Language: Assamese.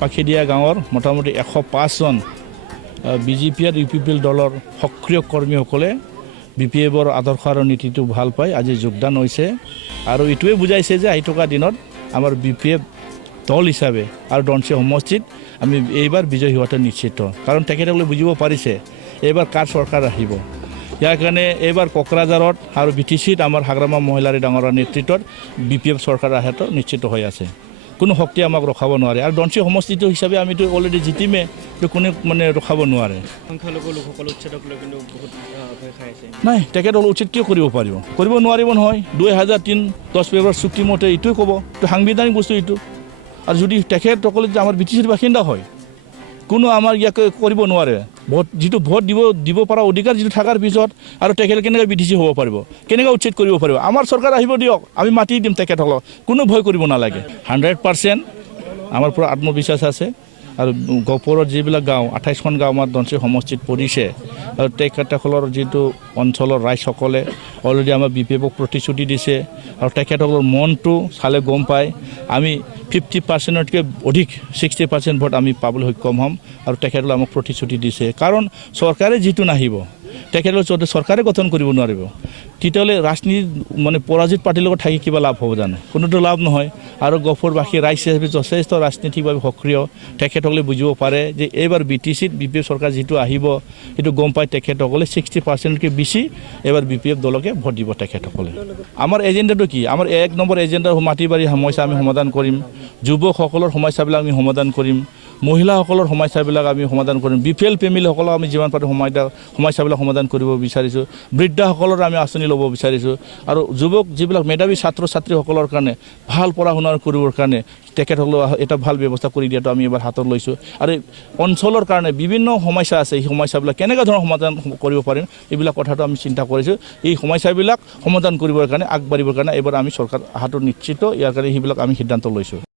পাখিদিয়া গাঁৱৰ মোটামুটি 105 জন বিজেপি আৰু ইউপিপিএল দলৰ সক্ৰিয় কৰ্মীসকলে বিপিএফৰ আদৰ্শ আৰু নীতিটো ভাল পাই আজি যোগদান হৈছে আৰু ইটোৱে বুজাইছে যে আহি থকা দিনত আমাৰ বিপিএফ দল হিচাপে আৰু ডনচি সমষ্টিত আমি এইবাৰ বিজয়ী হোৱাটো নিশ্চিত কাৰণ তেখেতসকলে বুজিব পাৰিছে এইবাৰ কাৰ চৰকাৰ আহিব ইয়াৰ কাৰণে এইবাৰ কোকৰাঝাৰত আৰু বিটিচিত আমাৰ হাগ্ৰামা মহিলাৰ ডাঙৰ নেতৃত্বত বিপিএফ চৰকাৰ আহাটো নিশ্চিত হৈ আছে কোনো শক্তি আমাক ৰখাব নোৱাৰে আৰু ডনচি সমষ্টিটো হিচাপে আমিতো অলৰেডি জিতিমে কোনো মানে ৰখাব নোৱাৰে সংখ্যালঘু লোকসকল উচ্ছেদক লৈ কিন্তু বহুত ভয় খাই আছে নাই তেখেতসকলে উচিত কিয় কৰিব নোৱাৰিব নহয় 2003-10 ফেব্ৰুৱাৰী চুক্তি মতে এইটোৱে ক'ব এইটো সাংবিধানিক বস্তু এইটো আৰু যদি তেখেতসকলে যে আমাৰ বিটিচিৰ বাসিন্দা হয় কোনো আমাৰ ইয়াকে কৰিব নোৱাৰে ভোট যিটো ভোট দিব পৰা অধিকাৰ যিটো থকাৰ পিছত আৰু তেখেত কেনেকৈ বিটিচি হ'ব পাৰিব কেনেকৈ উচ্ছেদ কৰিব পাৰিব আমাৰ চৰকাৰ আহিব দিয়ক আমি মাতি দিম তেখেতসকলক কোনো ভয় কৰিব নালাগে 100% আমাৰ পৰা আত্মবিশ্বাস আছে আৰু গহপুৰৰ যিবিলাক গাঁও 28খন গাঁও আমাৰ ডনচি সমষ্টিত পৰিছে আৰু তেখেতসকলৰ যিটো অঞ্চলৰ ৰাইজসকলে অলৰেডি আমাৰ বিপিএফক প্ৰতিশ্ৰুতি দিছে আৰু তেখেতসকলৰ মনটো চালে গম পায় আমি 50%তকৈ অধিক 60% ভোট আমি পাবলৈ সক্ষম হ'ম আৰু তেখেতসকলে আমাক প্ৰতিশ্ৰুতি দিছে কাৰণ চৰকাৰে যিটো নাহিব তেখেতসকলে চৰকাৰে গঠন কৰিব নোৱাৰিব তেতিয়াহ'লে ৰাজনীতি মানে পৰাজিত পাৰ্টিৰ লগত থাকি কিবা লাভ হ'ব জানো কোনোতো লাভ নহয় আৰু গহপুৰবাসী ৰাইজ হিচাপে যথেষ্ট ৰাজনীতিকভাৱে সক্ৰিয় তেখেতসকলে বুজিব পাৰে যে এইবাৰ বিটিচিত বিপিএফ চৰকাৰ যিটো আহিব সেইটো গম পাই তেখেতসকলে 60%তকৈ বেছি এইবাৰ বিপিএফ দলকে ভোট দিব তেখেতসকলে আমাৰ এজেণ্ডাটো কি আমাৰ 1 নম্বৰ এজেণ্ডা মাটি বাৰী সমস্যা আমি সমাধান কৰিম যুৱকসকলৰ সমস্যাবিলাক আমি সমাধান কৰিম মহিলাসকলৰ সমস্যাবিলাক আমি সমাধান কৰিম বিপিএল ফেমিলিসকলক আমি যিমান পাৰোঁ সমস্যাবিলাক সমাধান কৰিব বিচাৰিছোঁ বৃদ্ধসকলৰ আমি আঁচনি ল'ব বিচাৰিছোঁ আৰু যুৱক যিবিলাক মেধাৱী ছাত্ৰ ছাত্ৰীসকলৰ কাৰণে ভাল পঢ়া শুনা কৰিবৰ কাৰণে তেখেতসকলক এটা ভাল ব্যৱস্থা কৰি দিয়াটো আমি এবাৰ হাতত লৈছোঁ আৰু অঞ্চলৰ কাৰণে বিভিন্ন সমস্যা আছে এই সমস্যাবিলাক কেনেকুৱা ধৰণৰ সমাধান কৰিব পাৰিম এইবিলাক কথাটো আমি চিন্তা কৰিছোঁ এই সমস্যাবিলাক সমাধান কৰিবৰ কাৰণে আগবাঢ়িবৰ কাৰণে এবাৰ আমি চৰকাৰ হাতত নিশ্চিত ইয়াৰ কাৰণে সেইবিলাক আমি সিদ্ধান্ত লৈছোঁ